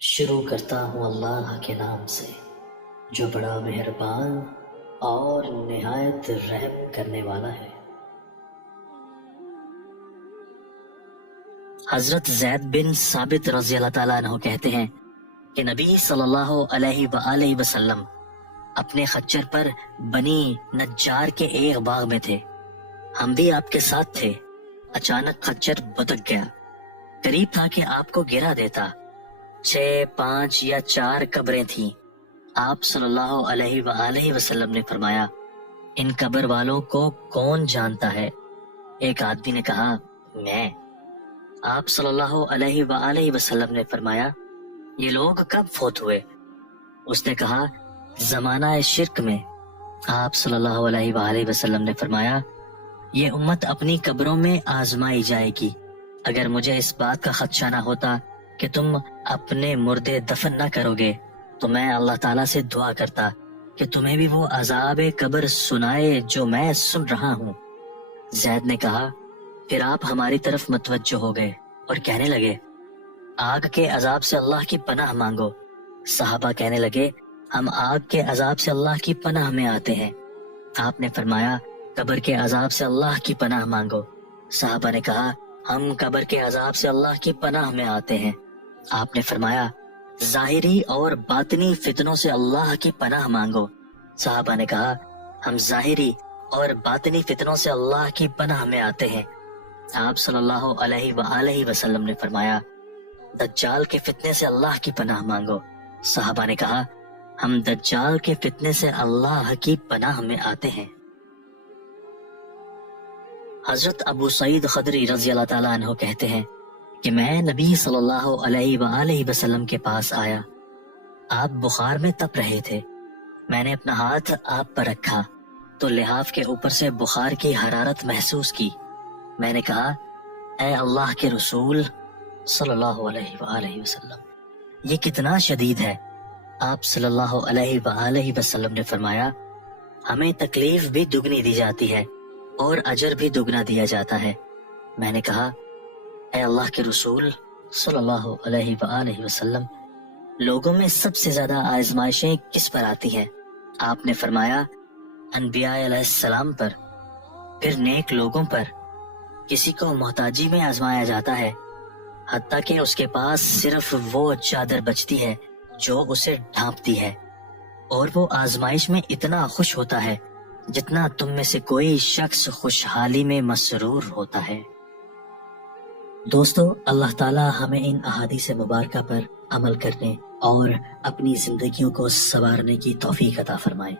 شروع کرتا ہوں اللہ کے نام سے جو بڑا مہربان اور نہایت رحم کرنے والا ہے۔ حضرت زید بن ثابت رضی اللہ تعالیٰ عنہ کہتے ہیں کہ نبی صلی اللہ علیہ وآلہ وسلم اپنے خچر پر بنی نجار کے ایک باغ میں تھے، ہم بھی آپ کے ساتھ تھے۔ اچانک خچر بتک گیا، قریب تھا کہ آپ کو گرا دیتا۔ 6، 5 یا 4 قبریں تھیں۔ آپ صلی اللہ علیہ وآلہ وسلم نے فرمایا، ان قبر والوں کو کون جانتا ہے؟ ایک آدمی نے کہا، میں۔ آپ صلی اللہ علیہ وآلہ وسلم نے فرمایا، یہ لوگ کب فوت ہوئے؟ اس نے کہا، زمانہ شرک میں۔ آپ صلی اللہ علیہ وآلہ وسلم نے فرمایا، یہ امت اپنی قبروں میں آزمائی جائے گی۔ اگر مجھے اس بات کا خدشہ نہ ہوتا کہ تم اپنے مردے دفن نہ کرو گے تو میں اللہ تعالیٰ سے دعا کرتا کہ تمہیں بھی وہ عذاب قبر سنائے جو میں سن رہا ہوں۔ زید نے کہا، پھر آپ ہماری طرف متوجہ ہو گئے اور کہنے لگے، آگ کے عذاب سے اللہ کی پناہ مانگو۔ صحابہ کہنے لگے، ہم آگ کے عذاب سے اللہ کی پناہ میں آتے ہیں۔ آپ نے فرمایا، قبر کے عذاب سے اللہ کی پناہ مانگو۔ صحابہ نے کہا، ہم قبر کے عذاب سے اللہ کی پناہ میں آتے ہیں۔ آپ نے فرمایا، ظاہری اور باطنی فتنوں سے اللہ کی پناہ مانگو۔ صحابہ نے کہا، ہم ظاہری اور باطنی فتنوں سے اللہ کی پناہ میں آتے ہیں۔ آپ صلی اللہ علیہ وآلہ وسلم نے فرمایا، دجال کے فتنے سے اللہ کی پناہ مانگو۔ صحابہ نے کہا، ہم دجال کے فتنے سے اللہ کی پناہ میں آتے ہیں۔ حضرت ابو سعید خدری رضی اللہ تعالیٰ عنہ کہتے ہیں کہ میں نبی صلی اللہ علیہ وآلہ وسلم کے پاس آیا، آپ بخار میں تپ رہے تھے۔ میں نے اپنا ہاتھ آپ پر رکھا تو لحاف کے اوپر سے بخار کی حرارت محسوس کی۔ میں نے کہا، اے اللہ کے رسول صلی اللہ علیہ وآلہ وسلم، یہ کتنا شدید ہے؟ آپ صلی اللہ علیہ وآلہ وسلم نے فرمایا، ہمیں تکلیف بھی دگنی دی جاتی ہے اور اجر بھی دگنا دیا جاتا ہے۔ میں نے کہا، اے اللہ کے رسول صلی اللہ علیہ وآلہ وسلم، لوگوں میں سب سے زیادہ آزمائشیں کس پر آتی ہیں؟ آپ نے فرمایا، انبیاء علیہ السلام پر، پھر نیک لوگوں پر۔ کسی کو محتاجی میں آزمایا جاتا ہے، حتیٰ کہ اس کے پاس صرف وہ چادر بچتی ہے جو اسے ڈھانپتی ہے، اور وہ آزمائش میں اتنا خوش ہوتا ہے جتنا تم میں سے کوئی شخص خوشحالی میں مسرور ہوتا ہے۔ دوستو، اللہ تعالیٰ ہمیں ان احادیث مبارکہ پر عمل کرنے اور اپنی زندگیوں کو سنوارنے کی توفیق عطا فرمائے۔